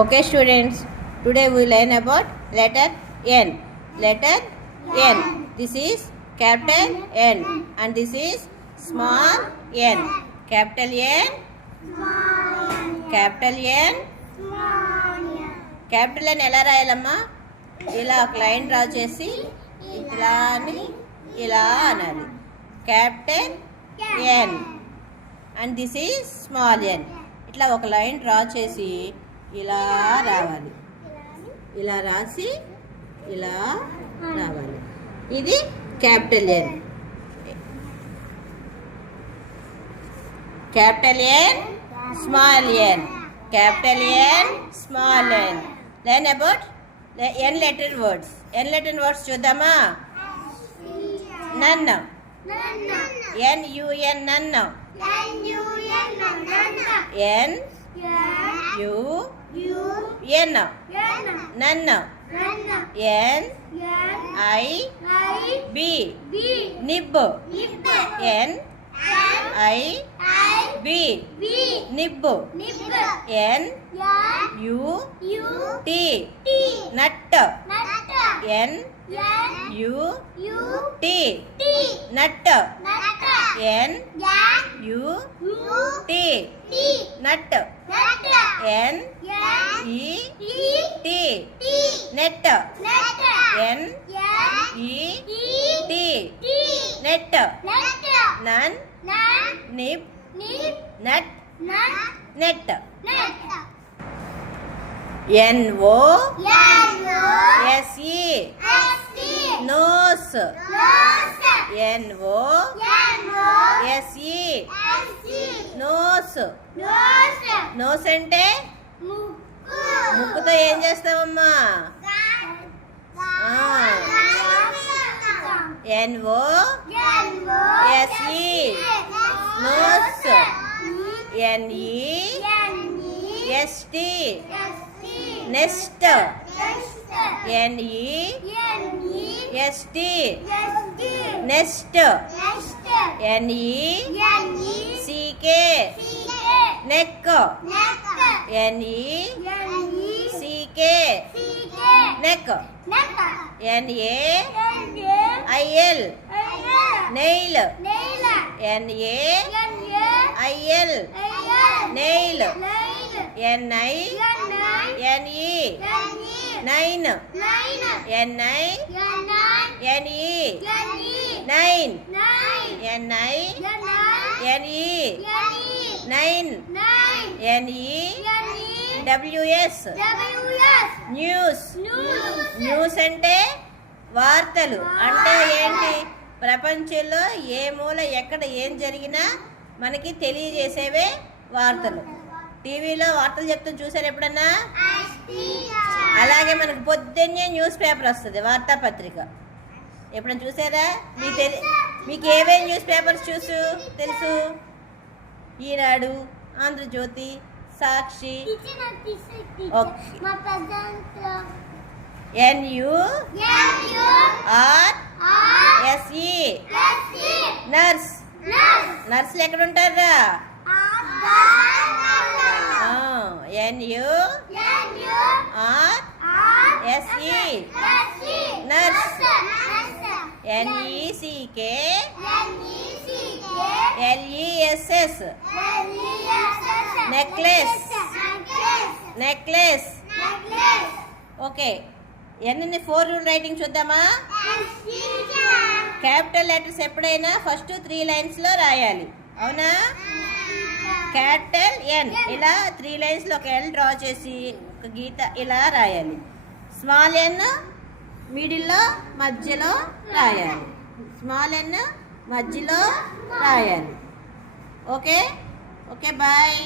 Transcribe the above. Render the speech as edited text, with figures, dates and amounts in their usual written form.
Okay students, today we learn about letter N. Letter N. This is capital N and this is small n. Capital N, capital N, capital N ఎలా రాయాలమ్మా? ఇలా ఒక line draw చేసి ఇలా అని ఇలా అనాలి. Capital N and this is small N. ఇట్లా ఒక లైన్ డ్రా చేసి ఇలా రావాలి, ఇలా రాసి ఇలా రావాలి. ఇది capital N. Capital N, small N, capital N, small N. Learn about N letter words. N letter words చూద్దామా? Nun, NUN nun, NUN nun, NIB nib, NIB nib, NUT nut, NUT nut, NUT nut, NET net, NET net, nun nib nut net. NOSE nose, NOSE nose. Nose అంటే ముక్కుతో ఏం చేస్తామమ్మా? NOSE nose, NEST nest, NEST nest, NECK neck, NECK neck, NAIL nail, NAIL nail, NINE nine, NINE nine, NINE nine, NEWS news. News అంటే వార్తలు. అంటే ఏంటి? ప్రపంచంలో ఏ మూల ఎక్కడ ఏం జరిగినా మనకి తెలియజేసేవే వార్తలు. టీవీలో వార్తలు చెప్తూ చూసారు ఎప్పుడన్నా? అలాగే మనకు పొద్దున్నే న్యూస్ పేపర్ వస్తుంది, వార్తాపత్రిక. ఎప్పుడన్నా చూసారా? మీకు ఏమేమి న్యూస్ పేపర్స్ తెలుసు? ఈనాడు, ఆంధ్రజ్యోతి, సాక్షి. NURSE nurse. నర్సులు ఎక్కడ ఉంటారా? NURSE nurse. NECK LESS necklace. Necklace. Okay, ఎన్ని 4 రూల్ రైటింగ్ చూద్దామా? క్యాపిటల్ లెటర్స్ ఎప్పుడైనా ఫస్ట్ 3 లైన్స్లో రాయాలి, అవునా? క్యాపిటల్ ఎన్ ఇలా 3 లైన్స్లో ఒక ఎల్ డ్రా చేసి ఒక గీత ఇలా రాయాలి. స్మాల్ ఎన్ మిడిల్లో మధ్యలో రాయాలి, స్మాల్ ఎన్ మధ్యలో రాయాలి. Okay, bye.